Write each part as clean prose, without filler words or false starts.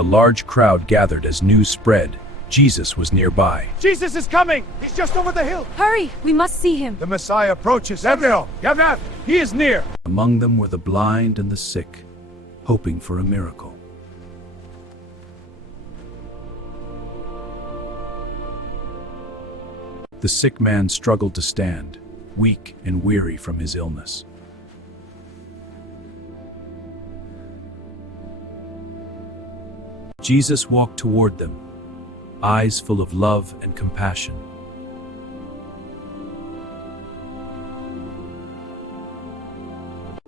A large crowd gathered as news spread. Jesus was nearby. Jesus is coming! He's just over the hill! Hurry! We must see him! The Messiah approaches. Gabriel! Gabriel! He is near! Among them were the blind and the sick, hoping for a miracle. The sick man struggled to stand, weak and weary from his illness. Jesus walked toward them, eyes full of love and compassion.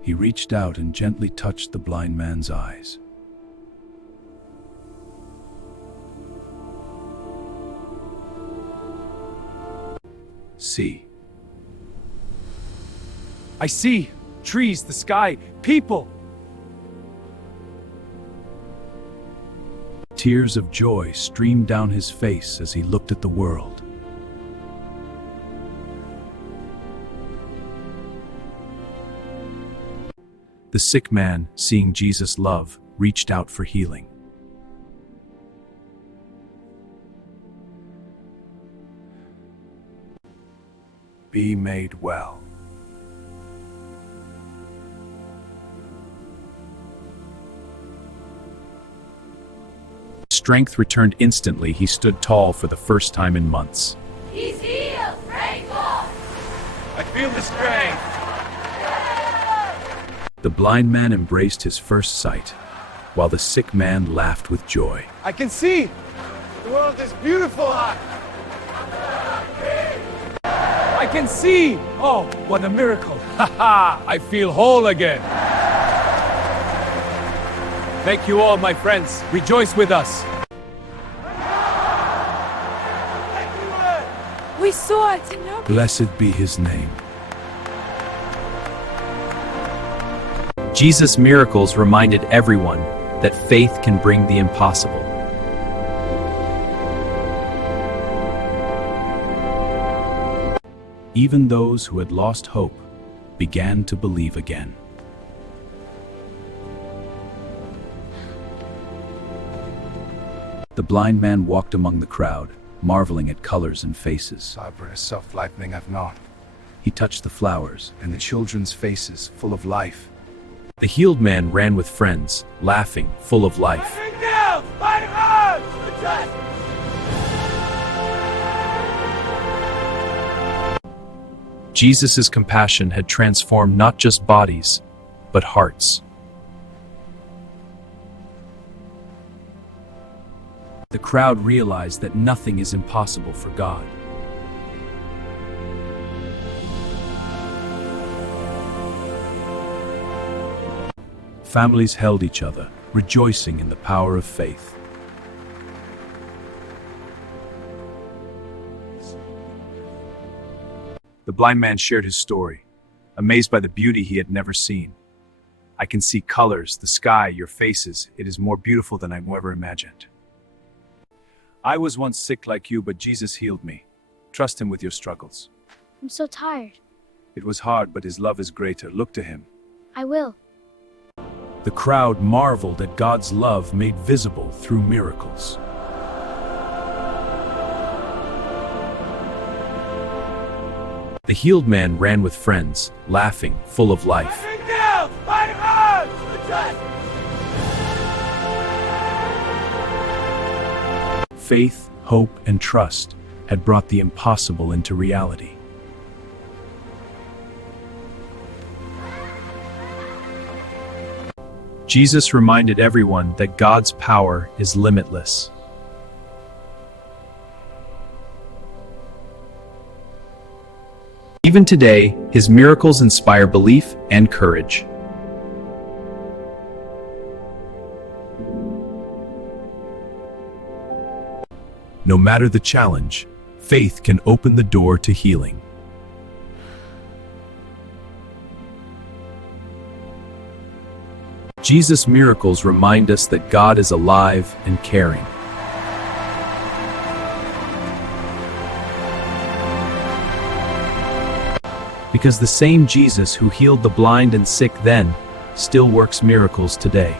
He reached out and gently touched the blind man's eyes. See. I see trees, the sky, people. Tears of joy streamed down his face as he looked at the world. The sick man, seeing Jesus' love, reached out for healing. Be made well. Strength returned instantly. He stood tall for the first time in months. He's healed! Praise God! I feel the strength. The blind man embraced his first sight, while the sick man laughed with joy. I can see! The world is beautiful! I can see! Oh, what a miracle! Haha! I feel whole again! Thank you all, my friends. Rejoice with us. We saw it! Blessed be his name. Jesus' miracles reminded everyone that faith can bring the impossible. Even those who had lost hope began to believe again. The blind man walked among the crowd, marveling at colors and faces. Sabra is self-lightening I've known, He touched the flowers. and the children's faces full of life. The healed man ran with friends, laughing, full of life. Jesus' compassion had transformed not just bodies, but hearts. The crowd realized that nothing is impossible for God. Families held each other, rejoicing in the power of faith. The blind man shared his story, amazed by the beauty he had never seen. I can see colors, the sky, your faces. It is more beautiful than I've ever imagined. I was once sick like you, but Jesus healed me. Trust him with your struggles. I'm so tired. It was hard, but his love is greater. Look to him. I will. The crowd marveled at God's love made visible through miracles. The healed man ran with friends, laughing, full of life. Faith, hope, and trust had brought the impossible into reality. Jesus reminded everyone that God's power is limitless. Even today, his miracles inspire belief and courage. No matter the challenge, faith can open the door to healing. Jesus' miracles remind us that God is alive and caring. Because the same Jesus who healed the blind and sick then still works miracles today.